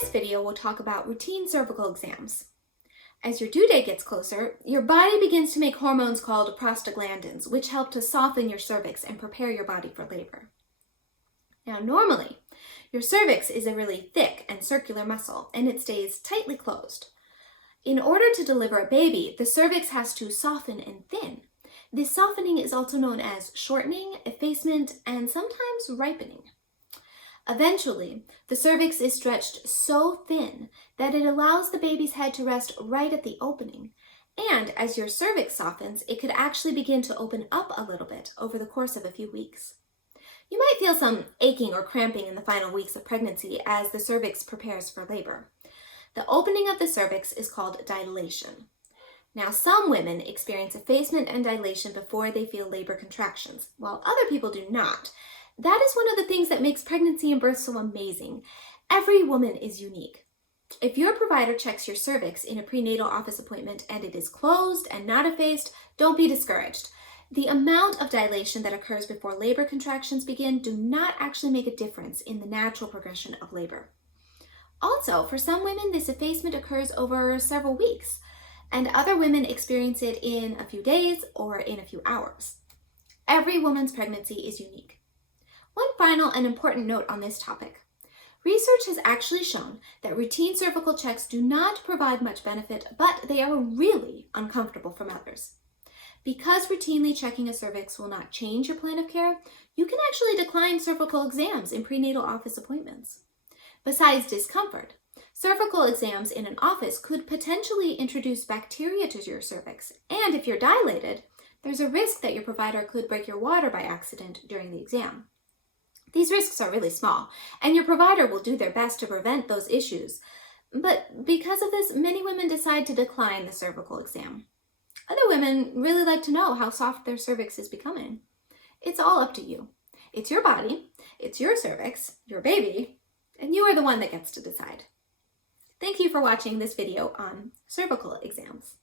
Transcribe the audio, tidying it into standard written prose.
this video, we'll talk about routine cervical exams. As your due date gets closer, your body begins to make hormones called prostaglandins, which help to soften your cervix and prepare your body for labor. Now, normally, your cervix is a really thick and circular muscle, and it stays tightly closed. In order to deliver a baby, the cervix has to soften and thin. This softening is also known as shortening, effacement, and sometimes ripening. Eventually, the cervix is stretched so thin that it allows the baby's head to rest right at the opening. And as your cervix softens, it could actually begin to open up a little bit over the course of a few weeks. You might feel some aching or cramping in the final weeks of pregnancy as the cervix prepares for labor. The opening of the cervix is called dilation. Now, some women experience effacement and dilation before they feel labor contractions, while other people do not. That is one of the things that makes pregnancy and birth so amazing. Every woman is unique. If your provider checks your cervix in a prenatal office appointment and it is closed and not effaced, don't be discouraged. The amount of dilation that occurs before labor contractions begin do not actually make a difference in the natural progression of labor. Also, for some women, this effacement occurs over several weeks, and other women experience it in a few days or in a few hours. Every woman's pregnancy is unique. One final and important note on this topic. Research has actually shown that routine cervical checks do not provide much benefit, but they are really uncomfortable for mothers. Because routinely checking a cervix will not change your plan of care, you can actually decline cervical exams in prenatal office appointments. Besides discomfort, cervical exams in an office could potentially introduce bacteria to your cervix, and if you're dilated, there's a risk that your provider could break your water by accident during the exam. These risks are really small, and your provider will do their best to prevent those issues. But because of this, many women decide to decline the cervical exam. Other women really like to know how soft their cervix is becoming. It's all up to you. It's your body, it's your cervix, your baby, and you are the one that gets to decide. Thank you for watching this video on cervical exams.